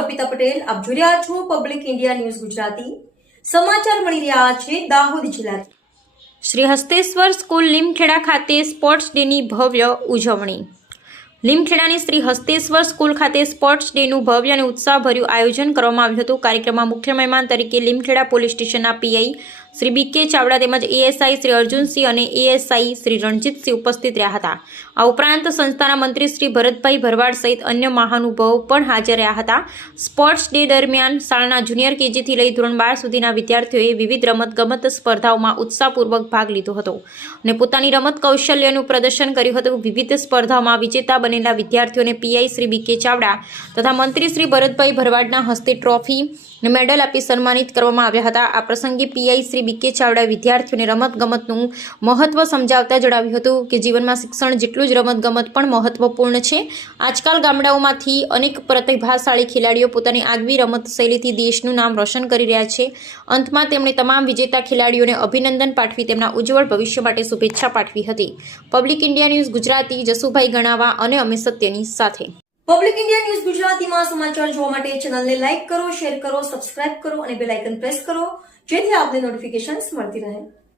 અર્પિતા પટેલ. આપ જોઈ રહ્યા છો પબ્લિક ઇન્ડિયા ન્યૂઝ ગુજરાતી. સમાચાર મળી રહ્યા છે દાહોદ જિલ્લાથી. શ્રી હસ્તેશ્વર સ્કૂલ લીમખેડા ખાતે સ્પોર્ટ્સ ડેની ભવ્ય ઉજવણી. લીમખેડાની શ્રી હસ્તેશ્વર સ્કૂલ ખાતે સ્પોર્ટ્સ ડેનું ભવ્ય અને ઉત્સાહભર્યું આયોજન કરવામાં આવ્યું હતું. કાર્યક્રમમાં મુખ્ય મહેમાન તરીકે લીમખેડા પોલીસ સ્ટેશનના પીઆઈ શ્રી બીકે ચાવડા તેમજ એએસઆઈ શ્રી અર્જુનસિંહ અને એએસઆઈ શ્રી રણજીતસિંહ ઉપસ્થિત રહ્યા હતા. આ ઉપરાંત સંસ્થાના મંત્રી શ્રી ભરતભાઈ ભરવાડ સહિત અન્ય મહાનુભાવો પણ હાજર રહ્યા હતા. સ્પોર્ટ્સ ડે દરમિયાન શાળાના જુનિયર કેજીથી લઈ ધોરણ 12 સુધીના વિદ્યાર્થીઓએ વિવિધ રમતગમત સ્પર્ધાઓમાં ઉત્સાહપૂર્વક ભાગ લીધો હતો અને પોતાની રમત કૌશલ્યનું પ્રદર્શન કર્યું હતું. વિવિધ સ્પર્ધાઓમાં વિજેતા બનેલા વિદ્યાર્થીઓને પીઆઈ શ્રી બીકે ચાવડા તથા મંત્રી શ્રી ભરતભાઈ ભરવાડના હસ્તે ટ્રોફી અને મેડલ આપી સન્માનિત કરવામાં આવ્યા હતા. આ પ્રસંગે પીઆઈ શ્રી બીકે ચાવડાએ વિદ્યાર્થીઓને રમતગમતનું મહત્વ સમજાવતા જણાવ્યું હતું કે જીવનમાં શિક્ષણ જેટલું જ રમતગમત પણ મહત્વપૂર્ણ છે. આજકાલ ગામડાઓમાંથી અનેક પ્રતિભાશાળી ખેલાડીઓ પોતાની આગવી રમત શૈલીથી દેશનું નામ રોશન કરી રહ્યા છે. અંતમાં તેમણે તમામ વિજેતા ખેલાડીઓને અભિનંદન પાઠવી તેમના ઉજ્જવળ ભવિષ્ય માટે શુભેચ્છા પાઠવી હતી. Public India news Gujarati, Jasubhai Ganava અને અમે સત્યની સાથે. પબ્લિક ઇન્ડિયા ન્યૂઝ ગુજરાતીમાં સમાચાર જોવા માટે ચેનલને લાઇક કરો, શેર કરો, સબસ્ક્રાઇબ કરો અને બેલ આઇકન પ્રેસ કરો, જેથી આપને નોટિફિકેશન્સ મળતી રહે.